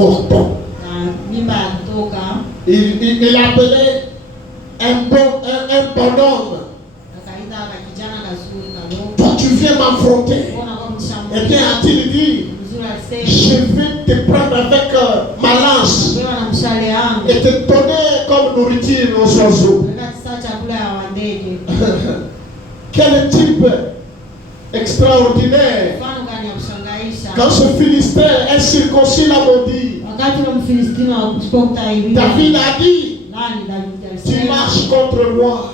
avorton. Il appelait un bonhomme. Toi, tu viens m'affronter. Eh bien, a-t-il dit, je vais te prendre avec ma lance et te donner comme nourriture aux oiseaux. Quel type extraordinaire. Quand ce Philistin est circoncis, l'a maudit. David a dit, tu marches contre moi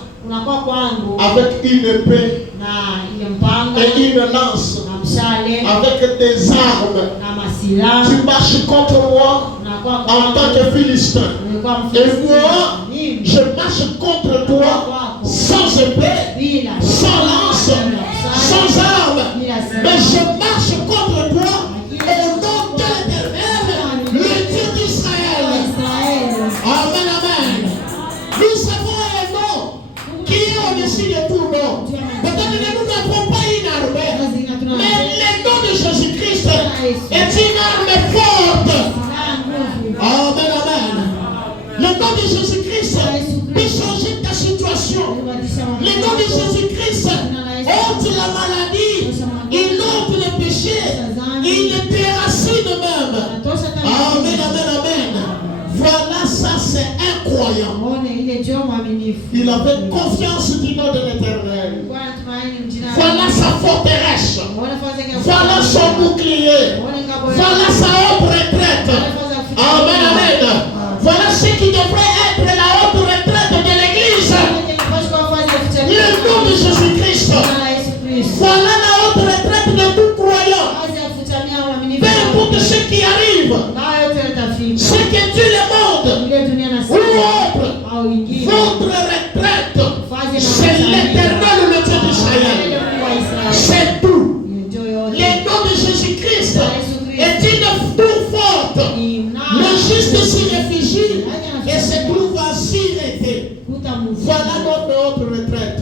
avec une épée et une lance, avec des armes. Tu marches contre moi en tant que Philistin. Et moi, je marche contre toi sans épée, sans lance, sans armes. Mais je marche contre toi au nom de l'Éternel, le Dieu d'Israël. Amen, amen. Nous savons un nom qui est au-dessus de tout nom. Peut-être que nous n'avons pas une armée, mais le nom de Jésus-Christ est une arme forte. Amen, amen. Le nom de Jésus-Christ peut changer ta situation. Le nom de Jésus-Christ ôte la maladie, il ôte le péché, il le déracine même. Amen, amen, amen. Voilà, ça c'est incroyable. Il avait confiance du nom de l'Éternel. Voilà sa forteresse. Voilà son bouclier. Voilà sa haute retraite. Amen, amen. Voilà ce qui devrait être la haute retraite de l'Église. Le nom de Jésus-Christ. Voilà la haute retraite de tout croyant. Peu importe ce qui arrive, ce que Dieu le monde ou autre, votre retraite, c'est l'Éternel, le Dieu d'Israël. C'est tout. Le nom de Jésus-Christ est une tour forte. Le juste s'y réfugie et se trouve en sûreté. Voilà notre retraite.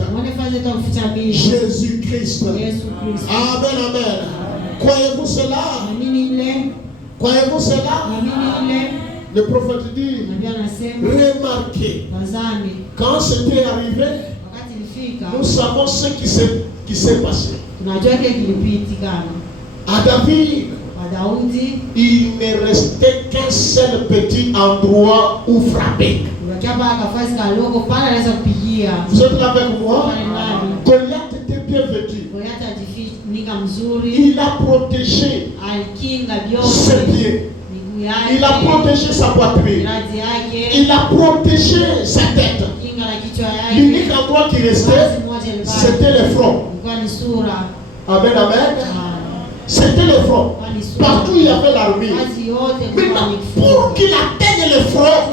Jésus-Christ. Amen, amen. Croyez-vous cela? Croyez-vous cela? Le prophète dit, remarquez, quand c'était arrivé, nous savons ce qui s'est passé. À David, il ne restait qu'un seul petit endroit où frapper. Vous êtes là avec moi? Goliath était bien vêtu. Il a protégé ses pieds. Il a protégé sa poitrine. Il a protégé sa tête. L'unique endroit qui restait, c'était le front. Amen, amen. C'était le front. Partout il y avait l'armée. Maintenant, pour qu'il atteigne le front,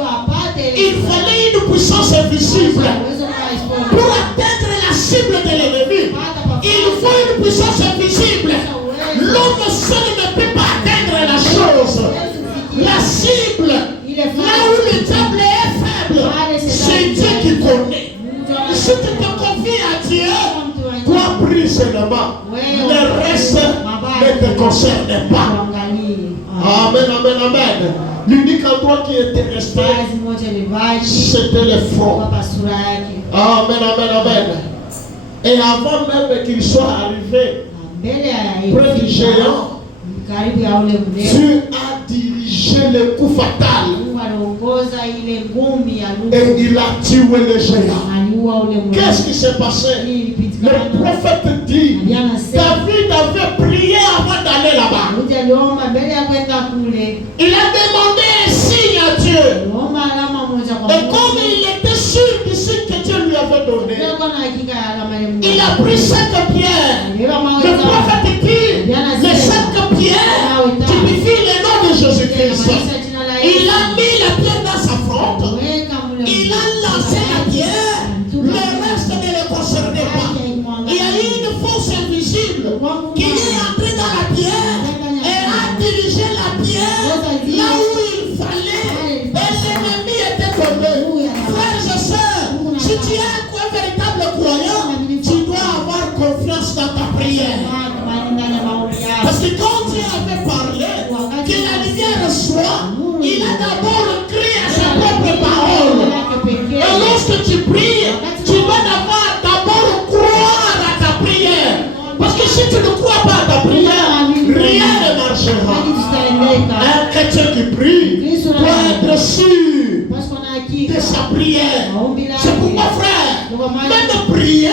il fallait une puissance invisible. Pour atteindre la cible de l'ennemi, il faut une puissance invisible. L'homme seul ne peut pas atteindre la chose. La cible, là où le diable est faible, c'est Dieu qui connaît. Si tu te confies à Dieu, toi prie seulement. Le reste ne te concerne pas. Amen, amen, amen. L'unique endroit qui était resté, c'était le front. Amen, amen, amen. Et avant même qu'il soit arrivé près du géant, Dieu a dirigé le coup fatal. Et il a tué le géant. Qu'est-ce qui s'est passé? Le prophète dit, David avait prié avant d'aller là-bas. Il a demandé un signe à Dieu. Et comme il était sûr du signe que Dieu lui avait donné, il a pris 5 pierres. Le prophète dit, les 5 pierres typifient le nom de Jésus-Christ. Il a mis la pierre dans sa fronte. Il a lancé la pierre. Le reste ne le concernait pas. Il y a eu une force invisible qui est entrée dans la pierre et a dirigé la pierre là où il fallait. Et l'ennemi était tombé. Frères et sœurs, si tu es un véritable croyant, tu dois avoir confiance dans ta prière. Parce que quand Dieu avait parlé que la lumière soit, marchera. Un chrétien qui prie doit être sûr de sa prière. C'est pourquoi, frère, même prier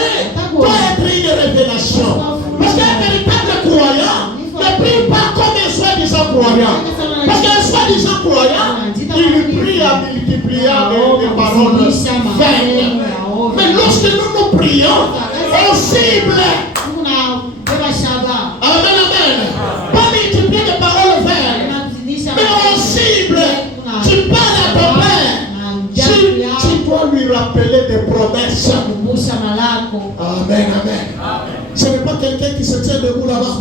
doit être une révélation. Parce qu'un véritable croyant ne prie pas comme un soi-disant croyant. Parce qu'un soi-disant croyant, il prie en multipliant les paroles vaines. Mais lorsque nous prions, on cible. Amen, amen. Pas multiplier des paroles vaines, mais on cible. Tu parles à ton Père. Tu dois lui rappeler des promesses. Amen, amen. Ce n'est pas quelqu'un qui se tient debout là-bas.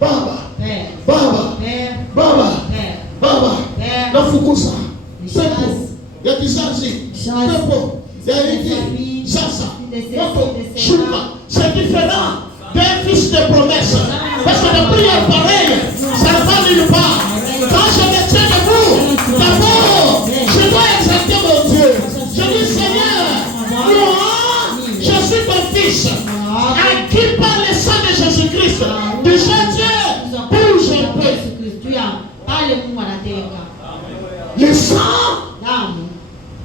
Baba. La Fukusa. Il y a Kizazi. Il y a Eki. Sasa. Shuka. C'est différent d'un fils de promesse. Parce que la prière pareille, ça ne va nulle part. Quand je me tiens debout, d'abord, je dois exalter mon Dieu. Je dis, Seigneur, moi, je suis ton fils. À qui par le sang de Jésus-Christ, de Dieu, bouge un peu. Le sang,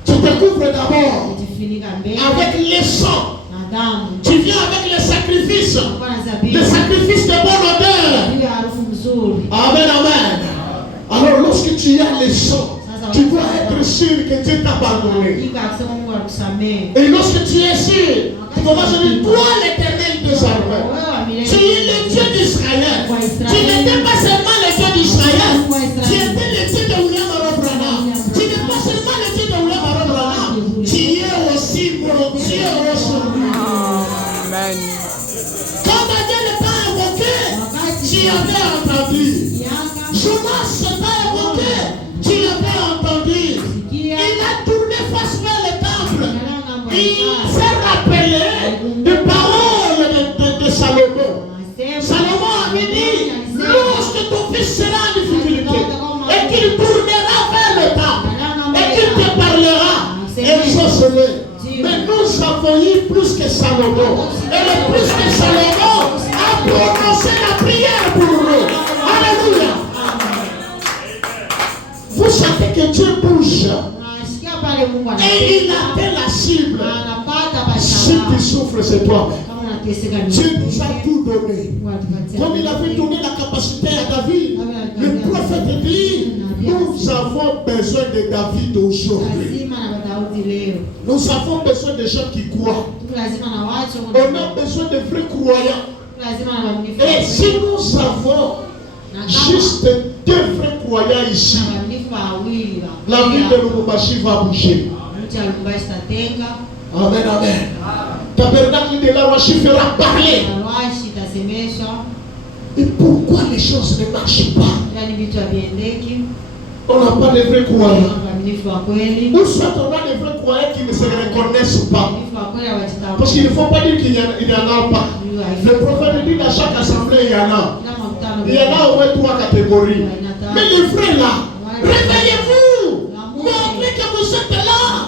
tu découvres d'abord avec le sang. Tu viens avec le sacrifice de bonne odeur. Amen, amen. Alors lorsque tu as le sang, tu dois être sûr que Dieu t'a pardonné. Et lorsque tu es sûr, tu commences à dire, toi l'Éternel des armées, tu es le Dieu d'Israël. Tu n'étais pas seulement le Dieu d'Israël, tu étais le Dieu de William Arobrana. Tu n'es pas seulement le Dieu de William Arobrana, tu es aussi mon Dieu aujourd'hui. Amen. Quand Daniel n'est pas invoqué, tu avais entendu. Jonas n'est pas invoqué, tu avais entendu. Il a tourné face vers le temple. Il s'est rappelé des paroles de Salomon. Salomon avait dit, lorsque ton fils sera en difficulté et qu'il tournera vers le temple et qu'il te parlera, exauce-le. Mais nous avons eu plus que Salomon. Et le plus que Salomon a prononcé la prière pour nous. Alléluia. Vous savez que Dieu bouge. Et il a fait la cible. Si tu souffres, c'est toi. Dieu nous a tout donné. Comme il avait donné la capacité à David, le prophète dit, nous avons besoin de David aujourd'hui. Nous avons besoin de gens qui croient. On a besoin de vrais croyants. Et si nous avons juste deux vrais croyants ici, la vie de Lubumbashi va bouger. Amen, amen. Tabernacle de la Washi fera parler. Et pourquoi les choses ne marchent pas? On n'a pas de vrais croyants. Ou soit on a des vrais croyants qui ne se reconnaissent pas. Parce qu'il ne faut pas dire qu'il n'y en a pas. Le prophète dit dans chaque assemblée, il y en a. Il y en a au moins 3 catégories. Mais les vrais là, réveillez-vous. Montrez que vous êtes là.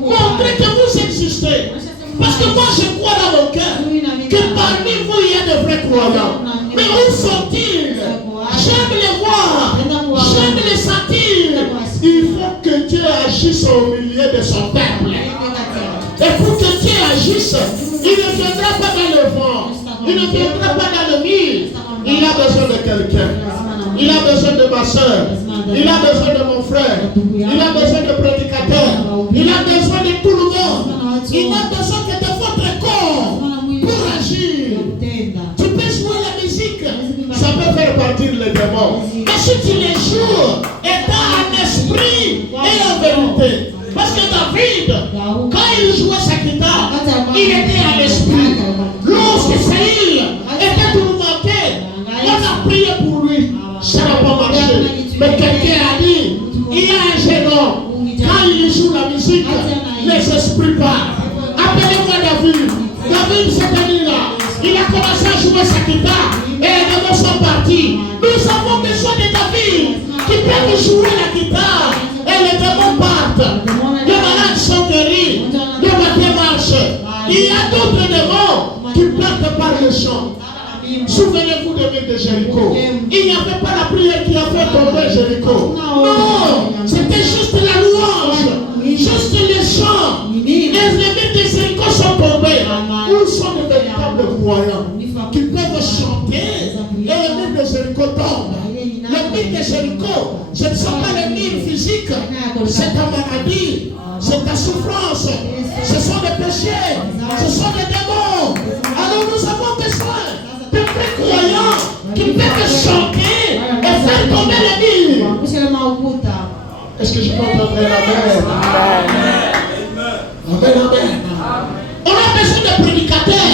Montrez que vous existez. Parce que moi je crois dans mon cœur que parmi vous il y a de vrais croyants. Mais où sont-ils? J'aime les voir. J'aime les sentir. Il faut que Dieu agisse au milieu de son peuple. Et pour que Dieu agisse, il ne viendra pas dans le vent. Il ne viendra pas dans le mille. Il a besoin de quelqu'un. Il a besoin de ma soeur. Il a besoin de mon frère. Il a besoin de prédicateurs. Il a besoin de tout le monde. Il a besoin que de votre corps pour agir. Tu peux jouer la musique. Ça peut faire partir les démons. Mais si tu les joues, étant en esprit et en vérité. Parce que David, quand il jouait sa guitare, il était en esprit. Lorsque Saïl était tourmenté, on a prié pour lui. Ça n'a pas marché. Mais quelqu'un a dit, il y a un jeune homme, quand il joue la musique, les esprits partent. Appelez-moi David. David, cette année-là, il a commencé à jouer sa guitare et les démons sont partis. Nous avons besoin de David qui peut jouer la guitare et les démons partent. Les malades sont guéris, les matin marchent. Il y a d'autres démons qui partent par le chant. Souvenez-vous de l'île de Jéricho. Il n'y avait pas la prière qui a fait tomber Jéricho. Non, c'était juste la louange, juste les chants. Les îles de Jéricho sont tombées. Où sont les véritables croyants qui peuvent chanter et les îles de Jéricho tombent? Les îles de Jéricho, ce ne sont pas les îles physiques, c'est ta maladie, c'est ta souffrance, ce sont des péchés, ce sont des démons. Alors nous avons besoin de vrais croyants qui peuvent chanter et faire tomber les îles. Est-ce que je peux entendre l'amen? Amen, amen. On a besoin de prédicateurs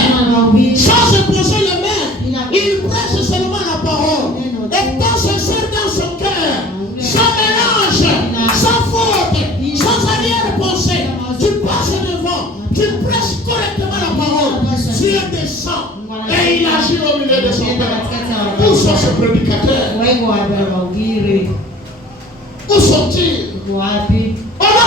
sans imposer les mains. Ils prêchent seulement la parole. Et tant sincère dans son cœur, sans mélange, sans faute, sans arrière-pensée. Tu passes devant, tu prêches correctement la parole. Dieu descend et il agit au milieu de son peuple. Où sont ces prédicateurs? Où sont-ils? On a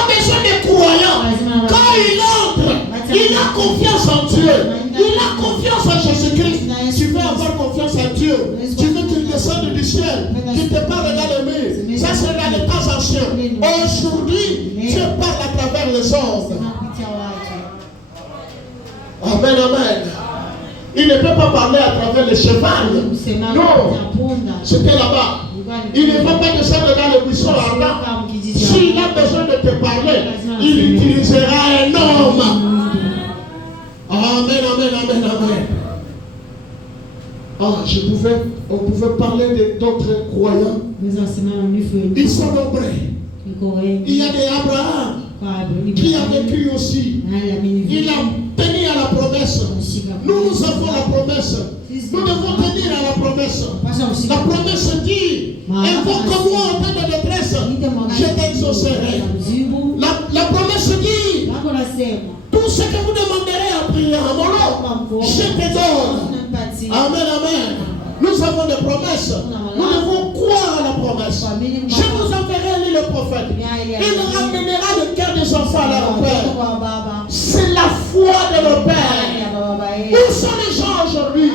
besoin de croyants. Quand il entre, il a confiance en Dieu. Il a confiance en Jésus-Christ. Tu veux avoir confiance en Dieu. Tu veux qu'il descende du ciel. Qu'il te parle dans le mur. Ça sera les temps anciens. Aujourd'hui, Dieu parle à travers les ordres. Amen, amen. Il ne peut pas parler à travers les chevals. Non. C'était là-bas. Il ne va pas descendre dans le buisson ardent. S'il a besoin de te parler, il utilisera un homme. Amen, amen, amen, amen. On pouvait parler d'autres croyants. Ils sont nombreux. Il y a des Abraham qui a vécu aussi. Il a tenu à la promesse. Nous avons la promesse. Nous devons tenir à la promesse. La promesse dit, invoque-moi en temps de détresse, je t'exaucerai. La promesse dit, tout ce que vous demanderez en prière en mon nom, je te donne. Amen, amen. Nous avons des promesses. Nous devons croire à la promesse. Je vous enverrai le prophète. Il ramènera le cœur des enfants à leur père. C'est la foi de nos pères. Où sont les gens aujourd'hui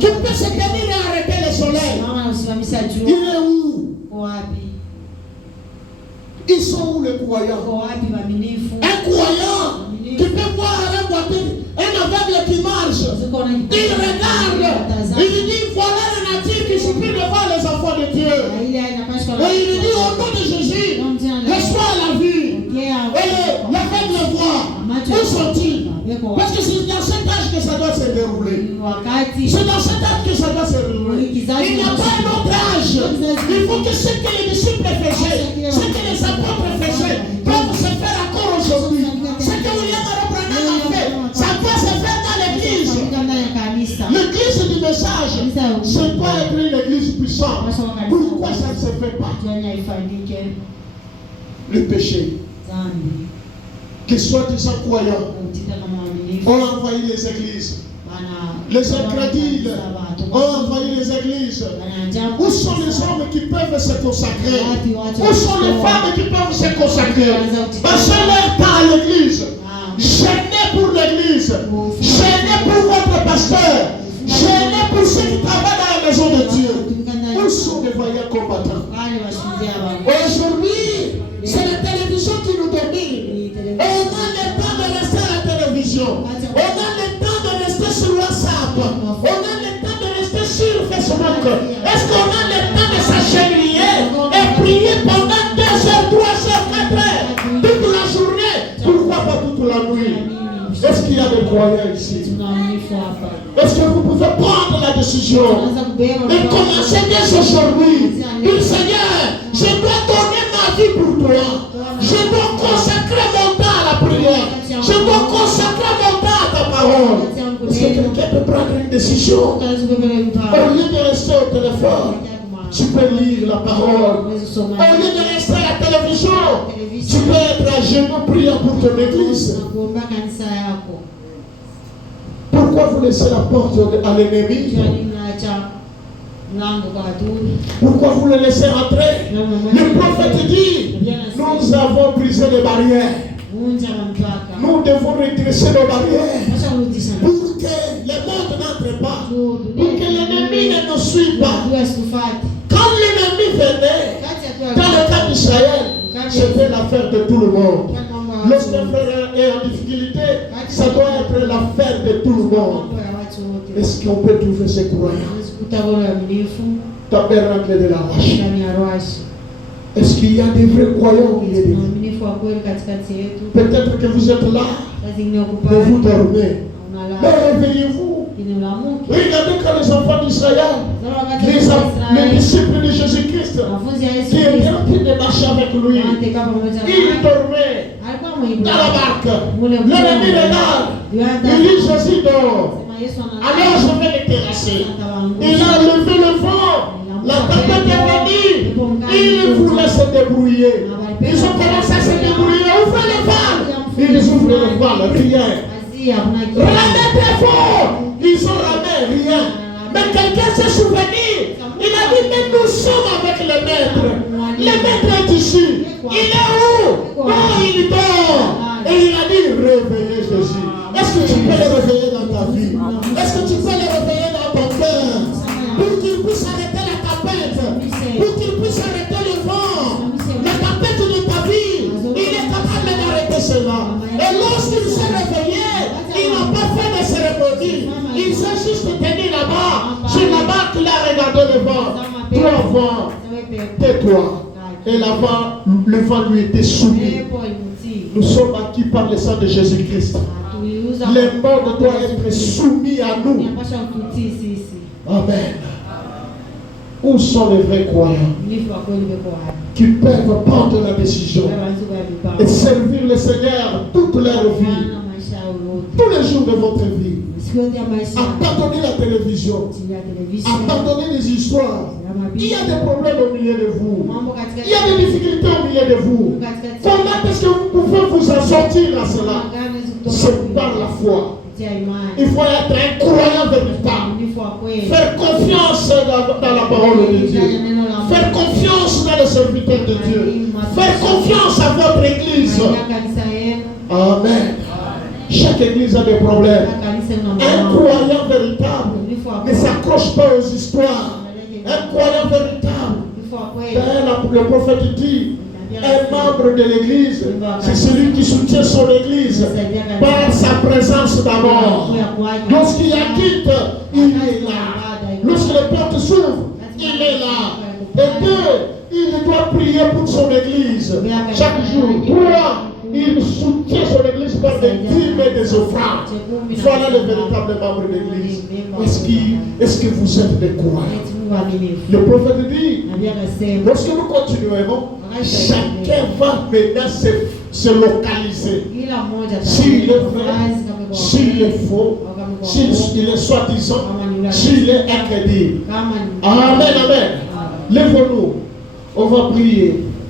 qui peuvent se tenir et arrêter le soleil? Il est où? Ils sont où les croyants? Un croyant qui peut voir un aveugle qui marche. Il regarde. Il dit voilà la nature qui soupire devant les enfants de Dieu. Et il dit au nom de Jésus, reçois la vie. Et l'aveugle voit. Où sont-ils? Parce que c'est dans cet âge que ça doit se dérouler. C'est dans cet âge que ça doit se dérouler. Il n'y a pas un autre âge. Il faut que ce que les disciples faisaient, ce que les apôtres faisaient, peuvent se faire encore aujourd'hui. Ce que William Branham a fait, ça doit se faire dans l'église. L'église du message, c'est doit être une église puissante. Pourquoi ça ne se fait pas? Le péché. Qu'ils soient des croyants. On a envoyé les églises. Les incrédules ont envoyé les églises. Où sont les hommes qui peuvent se consacrer? Où sont les femmes qui peuvent se consacrer? Passez leur temps à l'église. Gênez pour l'église. Gênez pour votre pasteur. Gênez pour ceux qui travaillent dans la maison de Dieu. Où sont les voyants combattants? Aujourd'hui, c'est la télévision qui nous domine. On a le temps de rester à la télévision. On a le temps de rester sur WhatsApp. On a le temps de rester sur Facebook. Est-ce qu'on a le temps de s'agenouiller et prier pendant 2 heures, 3 heures, 4 heures, toute la journée? Pourquoi pas toute la nuit? Est-ce qu'il y a des croyants ici? Est-ce que vous pouvez prendre la décision et commencer dès aujourd'hui? Dire Seigneur, je dois donner ma vie pour toi. Je dois consacrer mon temps à la prière. Je dois consacrer mon temps à ta parole. Est-ce que quelqu'un peut prendre une décision? Au lieu de rester au téléphone, tu peux lire la parole. Au lieu de rester à la télévision, tu peux être à genoux priant pour ton église. Pourquoi vous laissez la porte à l'ennemi? Pourquoi vous le laissez rentrer? Le prophète dit, nous avons brisé les barrières. Nous devons redresser nos barrières pour que le monde n'entre pas. Pour que l'ennemi ne nous suive pas. Quand l'ennemi venait, dans le cas d'Israël, c'était l'affaire de tout le monde. Lorsqu'un frère est en difficulté, ça doit être l'affaire de tout le monde. Est-ce qu'on peut trouver ces croyants? Tabernacle de la roche. Est-ce qu'il y a des vrais croyants au milieu de vous? Peut-être que vous êtes là, mais vous dormez. Mais réveillez-vous. Regardez quand les enfants d'Israël, les disciples de Jésus-Christ, qui étaient en train de marcher avec lui, ils dormaient dans la barque. L'ennemi regarde, il dit Jésus dort. Alors je vais le terrasser. Il a levé le vent. La tempête est venue. Ils voulaient se débrouiller. Ils ont commencé à se débrouiller. Ouvrez le vent. Ils ouvrent le vent, rien. Ramez très fort. Ils ont ramé, rien. Mais quelqu'un s'est souvenu. Il a dit, mais nous sommes avec le maître. Le maître est ici. Il est où? Oh, il dort. Et il a dit, réveillez Jésus. Est-ce que tu peux le réveiller dans ta vie? Est-ce que tu peux le réveiller dans ton cœur? Pour qu'il puisse arrêter la tempête. Pour qu'il puisse arrêter le vent. La tempête de ta vie. Il est capable d'arrêter cela. Et lorsqu'il s'est réveillé, il n'a pas fait de cérémonie. Il s'est juste tenu là-bas. Sur la barque, il a regardé le vent. Toi, vent, tais-toi. Et là-bas, le vent lui était soumis. Nous sommes acquis par le sang de Jésus-Christ. Le monde doit être soumis à nous. Amen. Où sont les vrais croyants qui peuvent prendre la décision et servir le Seigneur toute leur vie, tous les jours de votre vie? Abandonnez la télévision, abandonnez les histoires. Il y a des problèmes au milieu de vous, il y a des difficultés au milieu de vous. Comment est-ce que vous pouvez vous en sortir à cela? C'est par la foi. Il faut être un croyant véritable. Faire confiance dans la parole de Dieu. Faire confiance dans le serviteur de Dieu. Faire confiance à votre église. Amen. Chaque église a des problèmes. Un croyant véritable ne s'accroche pas aux histoires. Un croyant véritable. Le prophète dit, un membre de l'église, c'est celui qui soutient son église par sa présence d'abord. Lorsqu'il y a quitte, il est là. Lorsque les portes s'ouvrent, il est là. Et deux, il doit prier pour son église chaque jour. Trois, il soutient son église par des dîmes et des offrandes. Voilà le véritable membre de l'église. Est-ce que vous êtes des croyants? Le prophète dit, lorsque nous continuerons, chacun va maintenant se localiser. S'il est vrai, s'il est faux, s'il est soi-disant, s'il est incrédible. Amen, amen. Lèvons-nous. On va prier.